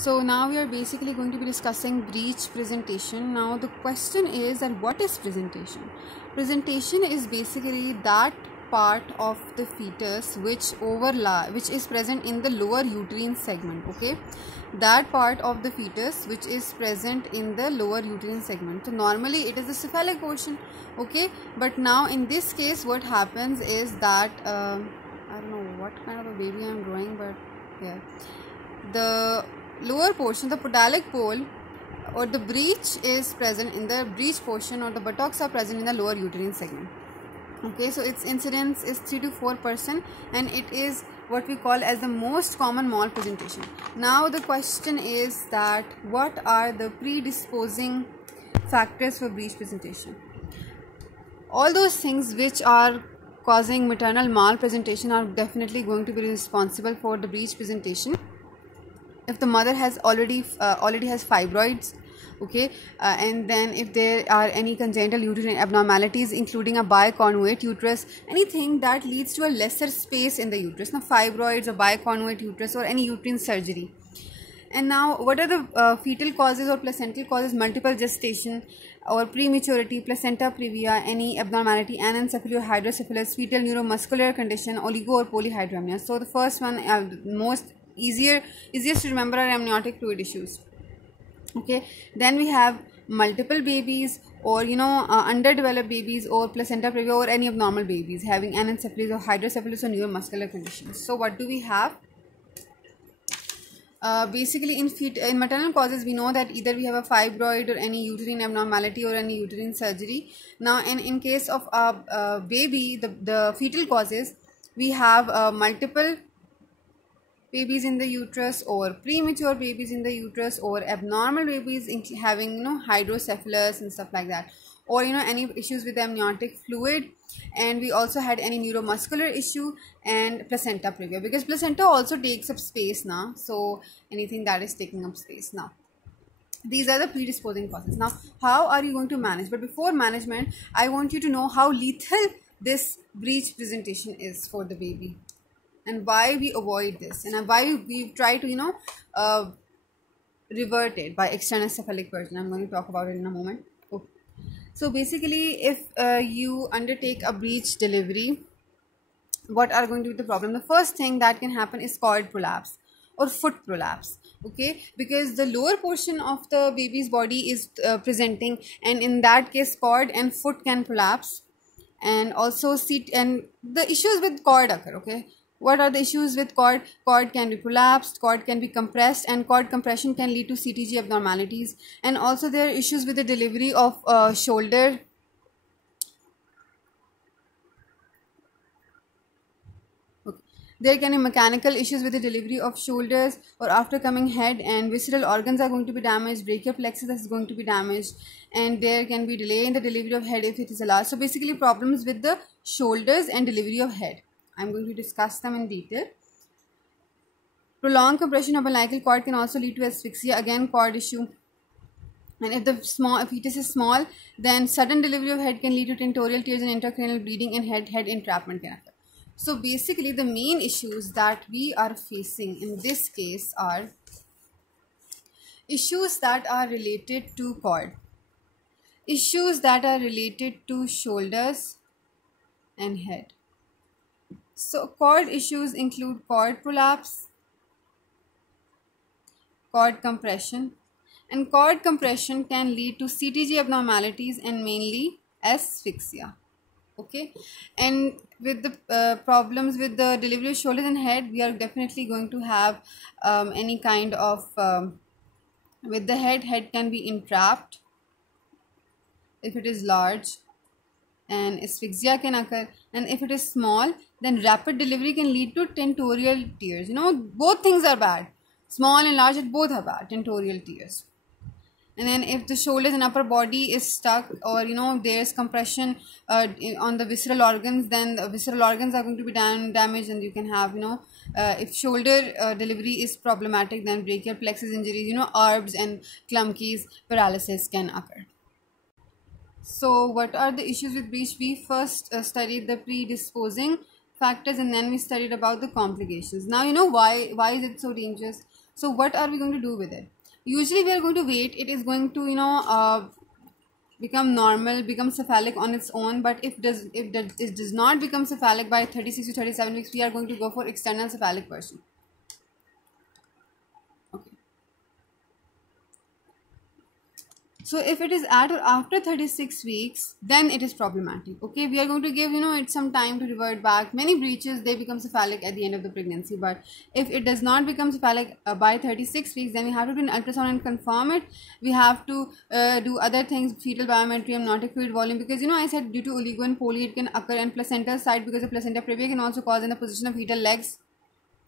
So now we are basically going to be discussing breech presentation. Now the question is that what is presentation? Presentation is basically that part of the fetus which is present in the lower uterine segment. Okay, that part of the fetus which is present in the lower uterine segment. So normally it is the cephalic portion. Okay, but now in this case what happens is that I don't know what kind of a baby I'm growing, but yeah, the lower portion, the podalic pole or the breech is present in the breech portion, or the buttocks are present in the lower uterine segment. Okay, so its incidence is 3 to 4%, and it is what we call as the most common malpresentation. Now the question is that what are the predisposing factors for breech presentation? All those things which are causing maternal malpresentation are definitely going to be responsible for the breech presentation. If the mother has already has fibroids, okay, and then if there are any congenital uterine abnormalities including a biconjugate uterus, anything that leads to a lesser space in the uterus, now fibroids or biconjugate uterus or any uterine surgery. And now what are the fetal causes or placental causes? Multiple gestation or prematurity, placenta previa, any abnormality, anencephaly or hydrocephalus, fetal neuromuscular condition, oligo or polyhydramnios. So the first one, easiest to remember, are amniotic fluid issues. Okay, then we have multiple babies, or underdeveloped babies, or placenta previa, or any abnormal babies having anencephaly or hydrocephalus or neuromuscular conditions. So what do we have? Basically in maternal causes, we know that either we have a fibroid or any uterine abnormality or any uterine surgery. Now in case of a baby, the fetal causes, we have multiple babies in the uterus, or premature babies in the uterus, or abnormal babies having hydrocephalus and stuff like that, or any issues with the amniotic fluid. And we also had any neuromuscular issue and placenta previa, because placenta also takes up space now, so anything that is taking up space. Now these are the predisposing causes. Now how are you going to manage? But before management, I want you to know how lethal this breech presentation is for the baby, and why we avoid this, and why we try to revert it by external cephalic version. I'm going to talk about it in a moment. Okay. So basically, if you undertake a breech delivery, what are going to be the problem? The first thing that can happen is cord prolapse or foot prolapse. Okay, because the lower portion of the baby's body is presenting, and in that case cord and foot can prolapse, and also seat, and the issues with cord occur. Okay, what are the issues with cord? Cord can be prolapsed, cord can be compressed, and cord compression can lead to CTG abnormalities. And also there are issues with the delivery of shoulder. Okay. There can be mechanical issues with the delivery of shoulders or after coming head, and visceral organs are going to be damaged, brachial plexus is going to be damaged, and there can be delay in the delivery of head if it is a large. So basically problems with the shoulders and delivery of head. I'm going to discuss them in detail. Prolonged compression of umbilical cord can also lead to asphyxia, again cord issue. And if the fetus is small, then sudden delivery of head can lead to tentorial tears and intracranial bleeding, and head entrapment can occur. So basically the main issues that we are facing in this case are issues that are related to cord, issues that are related to shoulders and head. So cord issues include cord prolapse, cord compression, and cord compression can lead to CTG abnormalities and mainly asphyxia. Okay, and with the problems with the delivery of shoulders and head, we are definitely going to have any kind of with the head can be entrapped if it is large, and asphyxia can occur. And if it is small, then rapid delivery can lead to tentorial tears. Both things are bad. Small and large, both are bad, tentorial tears. And then if the shoulders and upper body is stuck, or there's compression on the visceral organs, then the visceral organs are going to be damaged, and you can have if shoulder delivery is problematic, then brachial plexus injuries, ARBs and Klumpke's paralysis can occur. So what are the issues with breech? We first studied the predisposing factors, and then we studied about the complications. Now why is it so dangerous? So what are we going to do with it? Usually we are going to wait. It is going to become normal, become cephalic on its own. But if it does not become cephalic by 36 to 37 weeks, we are going to go for external cephalic version. Okay. So if it is at or after 36 weeks, then it is problematic. Okay, we are going to give it some time to revert back. Many breeches, they become cephalic at the end of the pregnancy, but if it does not become cephalic by 36 weeks, then we have to do an ultrasound and confirm it. We have to do other things, fetal biometry, amniotic fluid volume, because I said due to oligo and poly it can occur in placental side, because the placenta previa can also cause in the position of fetal legs.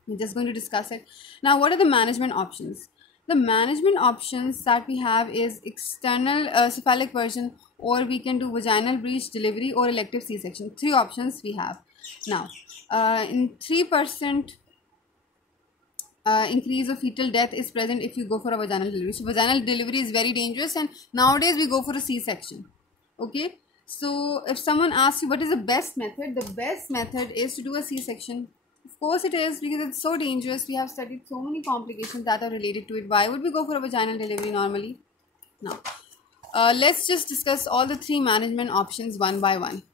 We're just going to discuss it. Now, what are the management options? The management options that we have is external cephalic version, or we can do vaginal breech delivery or elective C-section. 3 options we have. Now, in 3% increase of fetal death is present if you go for a vaginal delivery. So, vaginal delivery is very dangerous, and nowadays we go for a C-section. Okay. So, if someone asks you what is the best method is to do a C-section. Of course it is, because it's so dangerous. We have studied so many complications that are related to it. Why would we go for a vaginal delivery normally? Now, let's just discuss all the 3 management options one by one.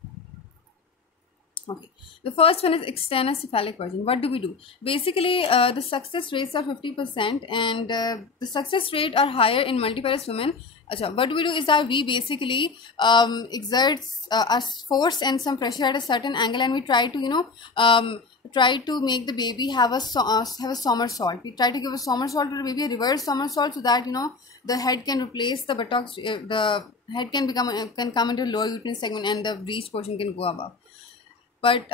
Okay, the first one is external cephalic version. What do we do? Basically, the success rates are 50%, and the success rate are higher in multiparous women. What do we do is that we basically exert a force and some pressure at a certain angle, and we try to try to make the baby have a somersault. We try to give a somersault to the baby, a reverse somersault, so that the head can replace the buttocks. The head can come into lower uterine segment, and the breech portion can go above. But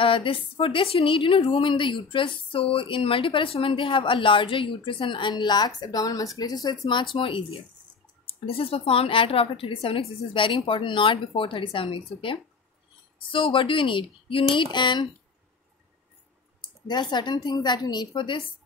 for this you need room in the uterus. So in multiparous women, they have a larger uterus and lax abdominal musculature, so it's much more easier. This is performed at or after 37 weeks. This is very important, not before 37 weeks. Okay, so what do you need? You need there are certain things that you need for this.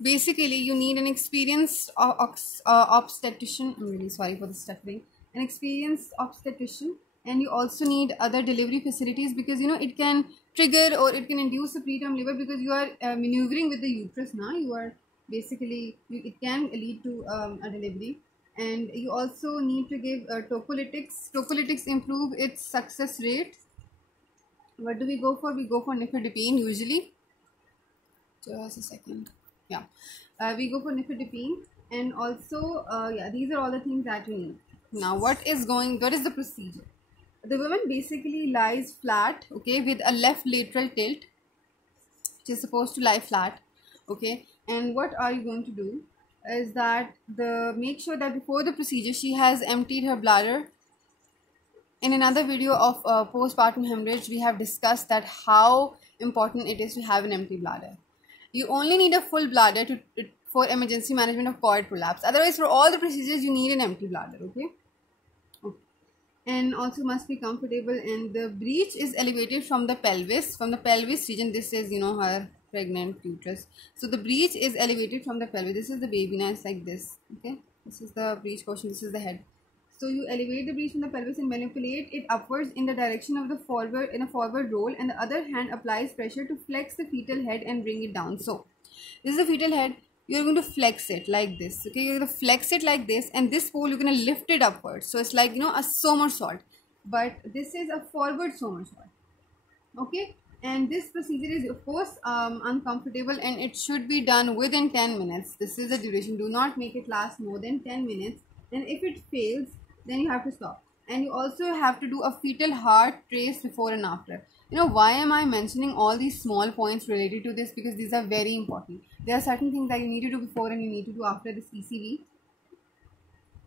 Basically, you need an experienced obstetrician. I'm really sorry for the stuttering. An experienced obstetrician, and you also need other delivery facilities, because it can trigger or it can induce a preterm labor, because you are maneuvering with the uterus. Now you are basically it can lead to a delivery. And you also need to give tocolytics. Tocolytics improve its success rate. What do we go for? We go for nifedipine usually. Just a second. Yeah, we go for nifedipine, and also these are all the things that we need. Now, what is the procedure? The woman basically lies flat, okay, with a left lateral tilt. She is supposed to lie flat, okay. And what are you going to do is that make sure that before the procedure she has emptied her bladder. In another video of postpartum hemorrhage, we have discussed that how important it is to have an empty bladder. You only need a full bladder for emergency management of cord prolapse. Otherwise, for all the procedures, you need an empty bladder. Okay. And also must be comfortable. And the breech is elevated from the pelvis. From the pelvis region, this is her pregnant uterus. So the breech is elevated from the pelvis. This is the baby. Now it's like this. Okay. This is the breech portion. This is the head. So you elevate the breech from the pelvis and manipulate it upwards in the direction of the forward, in a forward roll, and the other hand applies pressure to flex the fetal head and bring it down. So this is the fetal head. You are going to flex it like this. Okay, you're going to flex it like this, and this pole you're going to lift it upwards. So it's like a somersault, but this is a forward somersault. Okay, and this procedure is of course uncomfortable, and it should be done within 10 minutes. This is the duration. Do not make it last more than 10 minutes. And if it fails, then you have to stop. And you also have to do a fetal heart trace before and after. Why am I mentioning all these small points related to this? Because these are very important. There are certain things that you need to do before and you need to do after this ECV.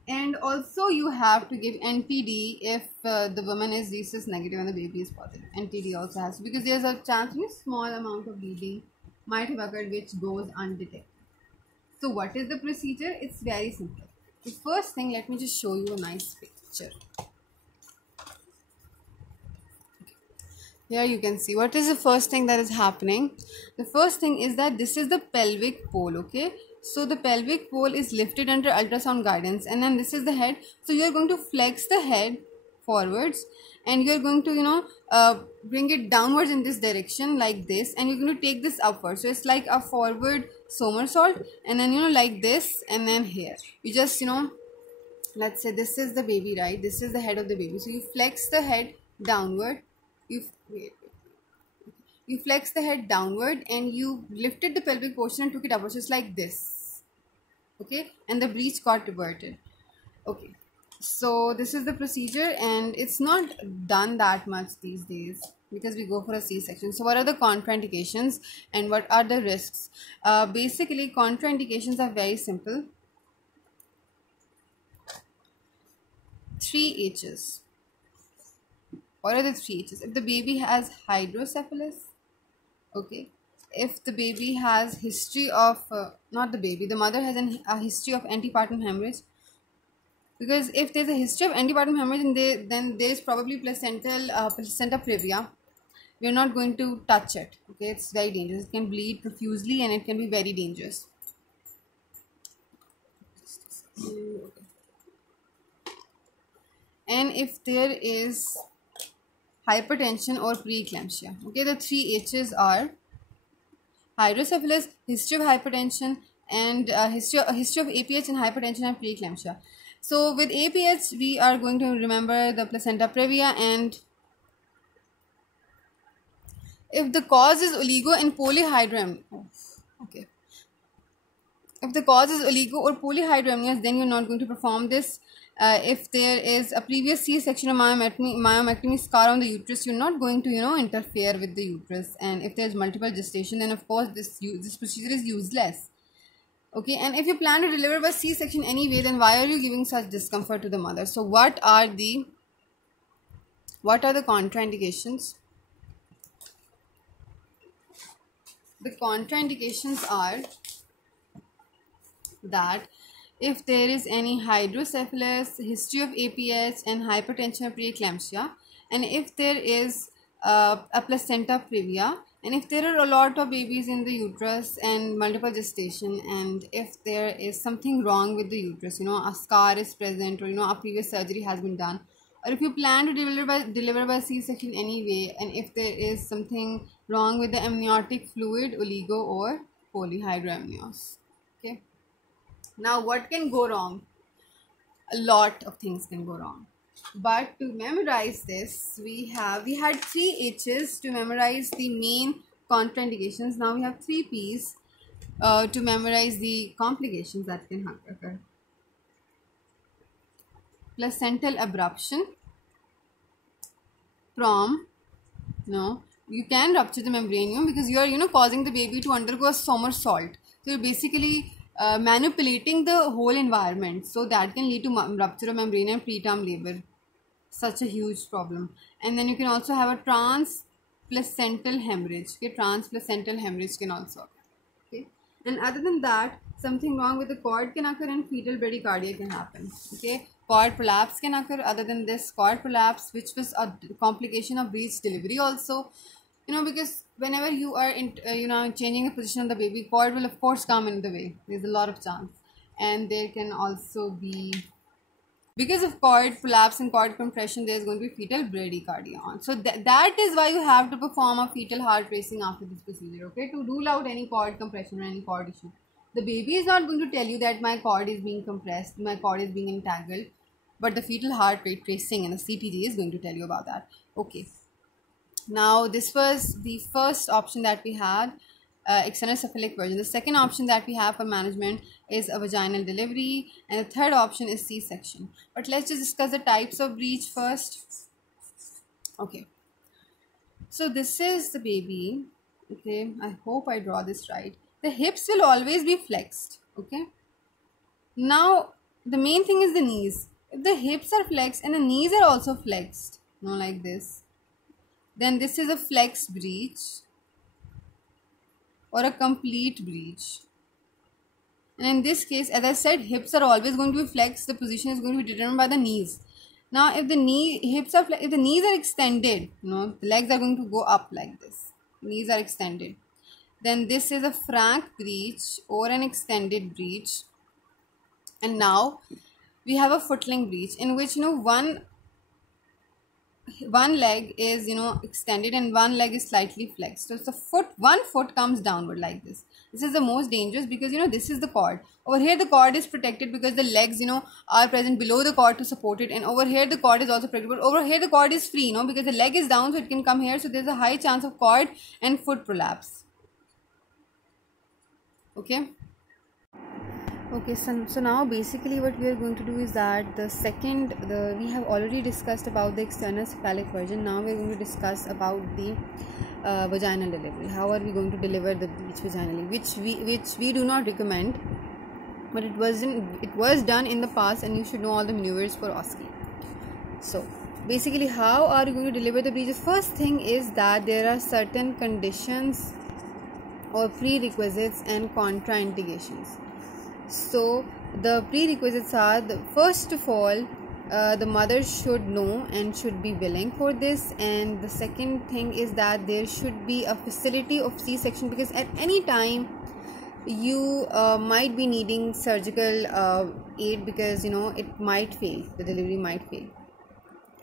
And also you have to give NTD if the woman is rhesus negative and the baby is positive. NTD also has to, because there's a chance small amount of bleeding might have occurred which goes undetected. So what is the procedure? It's very simple. The first thing, let me just show you a nice picture. Here you can see what is the first thing that is happening. The first thing is that this is the pelvic pole, okay. So the pelvic pole is lifted under ultrasound guidance, and then this is the head. So you are going to flex the head forwards, and you're going to bring it downwards in this direction like this, and you're going to take this upwards. So it's like a forward somersault, and then like this, and then here you just let's say this is the baby, right? This is the head of the baby. So you flex the head downward. You flex the head downward, and you lifted the pelvic portion and took it upwards. So it's like this, okay? And the breech got reverted. Okay, so this is the procedure, and it's not done that much these days because we go for a C-section. So what are the contraindications and what are the risks? Basically, contraindications are very simple. 3 H's. What are the 3 H's? If the baby has hydrocephalus, okay, if the baby has history of not the baby, the mother has a history of antepartum hemorrhage, because if there's a history of antepartum hemorrhage, then there's probably placenta previa. We're not going to touch it, okay? It's very dangerous. It can bleed profusely and it can be very dangerous. And if there is hypertension or preeclampsia, okay, the 3 H's are hydrocephalus, history of hypertension, and history of APH and hypertension and preeclampsia. So with APH, we are going to remember the placenta previa, and if the cause is oligo and polyhydramnios, okay, if the cause is oligo or polyhydramnios, then you're not going to perform this. If there is a previous C-section or myomectomy scar on the uterus, you're not going to interfere with the uterus. And if there's multiple gestation, then of course this procedure is useless. Okay, and if you plan to deliver by C-section anyway, then why are you giving such discomfort to the mother? So what are the contraindications? The contraindications are that if there is any hydrocephalus, history of APH and hypertension or preeclampsia, and if there is a placenta previa, and if there are a lot of babies in the uterus and multiple gestation, and if there is something wrong with the uterus, a scar is present, or a previous surgery has been done, or if you plan to deliver by C-section anyway, and if there is something wrong with the amniotic fluid, oligo or polyhydramnios. Okay. Now what can go wrong? A lot of things can go wrong. But to memorize this, we had 3 H's to memorize the main contraindications. Now we have 3 P's to memorize the complications that can occur. Placental abruption. You can rupture the membranium because you are causing the baby to undergo a somersault. So you're basically manipulating the whole environment, so that can lead to rupture of membranium and preterm labor. Such a huge problem. And then you can also have a transplacental hemorrhage. Okay, transplacental hemorrhage can also occur. Okay, and other than that, something wrong with the cord can occur and fetal bradycardia can happen. Okay, cord prolapse can occur. Other than this, cord prolapse, which was a complication of breech delivery also, because whenever you are changing the position of the baby, cord will of course come in the way. There's a lot of chance. And there can also be, because of cord prolapse and cord compression, there is going to be fetal bradycardia on. So that is why you have to perform a fetal heart racing after this procedure, okay, to rule out any cord compression or any cord issue. The baby is not going to tell you that my cord is being compressed, my cord is being entangled, but the fetal heart rate tracing and the CTG is going to tell you about that. Okay. Now this was the first option that we had, external cephalic version. The second option that we have for management is a vaginal delivery, and the third option is C-section. But let's just discuss the types of breech first. Okay, so this is the baby. Okay, I hope I draw this right. The hips will always be flexed. Okay, now the main thing is the knees. If the hips are flexed and the knees are also flexed, like this, then this is a flexed breech or a complete breech. And in this case, as I said, hips are always going to be flexed. The position is going to be determined by the knees. Now, if the if the knees are extended, the legs are going to go up like this. Knees are extended. Then this is a frank breech or an extended breech. And now we have a footling breech in which one one leg is extended and one leg is slightly flexed, so it's one foot comes downward like this. This is the most dangerous because this is the cord. Over here the cord is protected because the legs are present below the cord to support it, and over here the cord is also protected, but over here the cord is free because the leg is down, so it can come here, so there's a high chance of cord and foot prolapse. Okay. Okay, so now basically what we are going to do is that we have already discussed about the external cephalic version. Now we are going to discuss about the vaginal delivery. How are we going to deliver the breech vaginally, which we do not recommend, but it was done in the past, and you should know all the maneuvers for OSCE. So basically, how are you going to deliver the breech? The first thing is that there are certain conditions or prerequisites and contraindications. So the prerequisites are, first of all, the mother should know and should be willing for this, and the second thing is that there should be a facility of C-section, because at any time you might be needing surgical aid, because it might fail, the delivery might fail.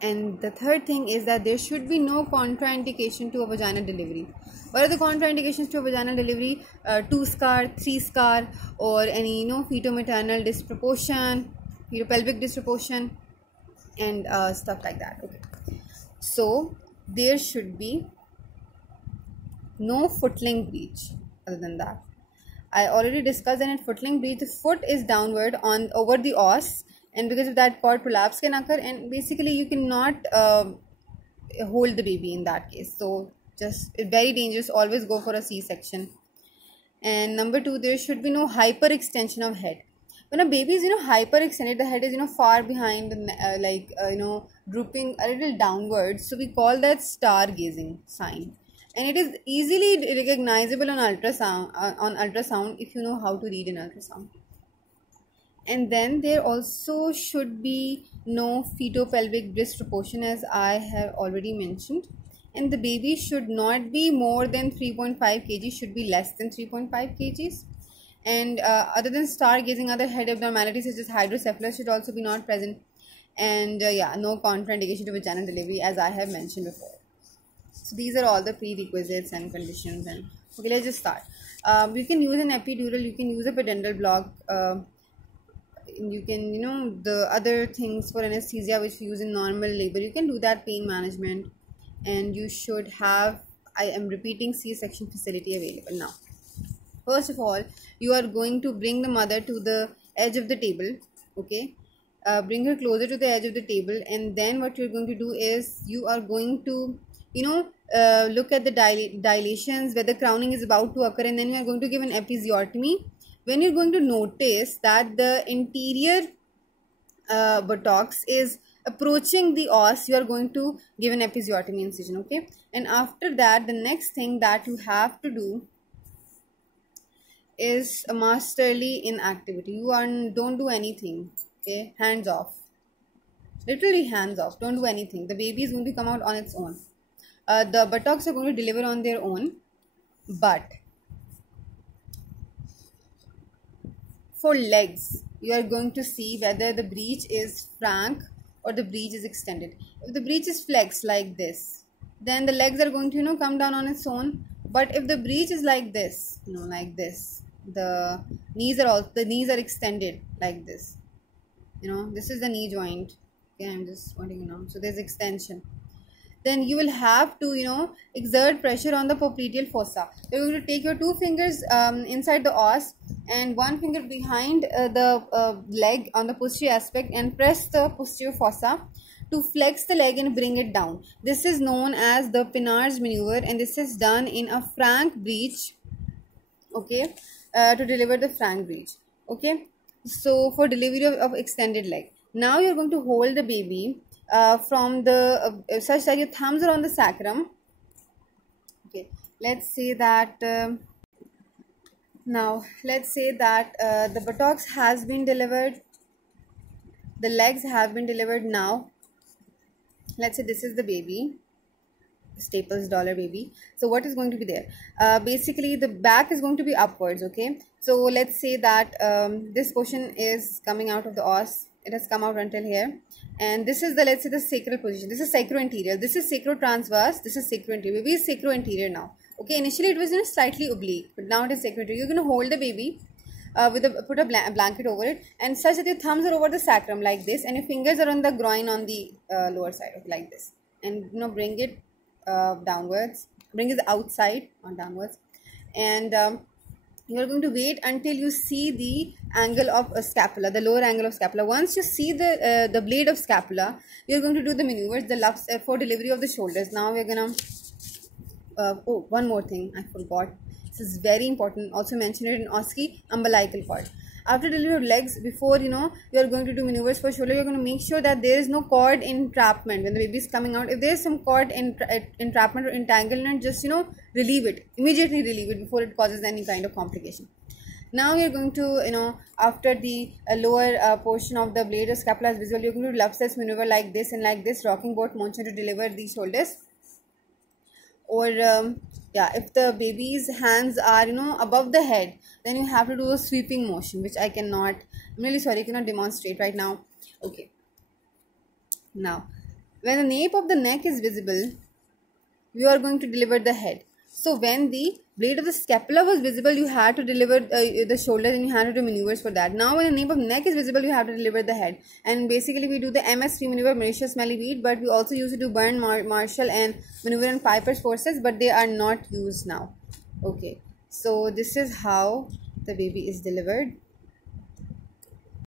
And the third thing is that there should be no contraindication to a vaginal delivery. What are the contraindications to a vaginal delivery? 2 scar, 3 scar, or any feto-maternal disproportion, feto-pelvic disproportion, and stuff like that. Okay. So there should be no footling breech. Other than that, I already discussed that in footling breech, the foot is downward over the os, and because of that cord prolapse can occur, and basically you cannot hold the baby in that case. So just very dangerous. Always go for a C-section. And number 2, there should be no hyperextension of head. When a baby is hyperextended, the head is far behind, drooping a little downwards, so we call that star gazing sign, and it is easily recognizable on ultrasound if you know how to read an ultrasound. And then there also should be no feto-pelvic disproportion, as I have already mentioned, and the baby should not be more than 3.5 kg, should be less than 3.5 kgs. And other than star gazing, other head abnormalities such as hydrocephalus should also be not present. And no contraindication to vaginal delivery, as I have mentioned before. So these are all the prerequisites and conditions. And okay, let's just start. You can use an epidural, you can use a pudendal block, you can the other things for anesthesia which you use in normal labor, you can do that, pain management, and you should have, I am repeating, C-section facility available. Now first of all, you are going to bring the mother to the edge of the table. Okay, bring her closer to the edge of the table, and then what you're going to do is you are going to look at the dilations where the crowning is about to occur, and then you are going to give an episiotomy. When you're going to notice that the interior buttocks is approaching the os, you are going to give an episiotomy incision. Okay, and after that, the next thing that you have to do is a masterly inactivity. Don't do anything. Okay, hands off, literally hands off, don't do anything. The baby is going to come out on its own. The buttocks are going to deliver on their own, but for legs, you are going to see whether the breech is frank or the breech is extended. If the breech is flexed like this, then the legs are going to come down on its own. But if the breech is like this, like this, the knees are extended like this. This is the knee joint. Okay, I'm just pointing it out. So there's extension. Then you will have to exert pressure on the popliteal fossa. You're going to take your 2 fingers inside the os and 1 finger behind the leg on the posterior aspect, and press the posterior fossa to flex the leg and bring it down. This is known as the Pinard's maneuver, and this is done in a frank breech. Okay, to deliver the frank breech. Okay, so for delivery of extended leg. Now you're going to hold the baby from the such that your thumbs are on the sacrum. Okay, let's say that the buttocks has been delivered, the legs have been delivered. Now let's say this is the baby, Staples dollar baby. So what is going to be there? Basically the back is going to be upwards. Okay, so let's say that this portion is coming out of the os, it has come out until here, and this is the, let's say, the sacral position. This is sacro-anterior, this is sacro-transverse, this is sacro-anterior. Baby is sacro-anterior now. Okay, initially it was, you know, slightly oblique, but now it is sacro-anterior. You're going to hold the baby with a, put a blanket over it, and such that your thumbs are over the sacrum like this, and your fingers are on the groin on the lower side, okay, like this, and, you know, bring it downwards, bring it outside on downwards, and you are going to wait until you see the angle of scapula, the lower angle of scapula. Once you see the blade of scapula, you are going to do the maneuvers, the luffs for delivery of the shoulders. Now we are gonna oh, one more thing I forgot. This is very important. Also mention it in OSCE, umbilical cord. After delivery of legs, before, you know, you are going to do maneuvers for shoulder, you are going to make sure that there is no cord entrapment when the baby is coming out. If there is some cord entrapment or entanglement, just, you know, relieve it, immediately relieve it before it causes any kind of complication. Now we are going to, you know, after the lower portion of the blade of scapula is visible, you are going to do Love-Sets maneuver like this and like this, rocking boat motion to deliver these shoulders. Or yeah, if the baby's hands are, you know, above the head, then you have to do a sweeping motion, which I cannot, I'm really sorry, I cannot demonstrate right now. Okay, now when the nape of the neck is visible, you are going to deliver the head. So when the blade of the scapula was visible, you had to deliver the shoulders, and you had to do maneuvers for that. Now when the nape of neck is visible, you have to deliver the head. And basically we do the MS3 maneuver, Mauritius Smelly Weed, but we also used to do Burn, Marshall and maneuver and Piper's forces, but they are not used now. Okay, so this is how the baby is delivered.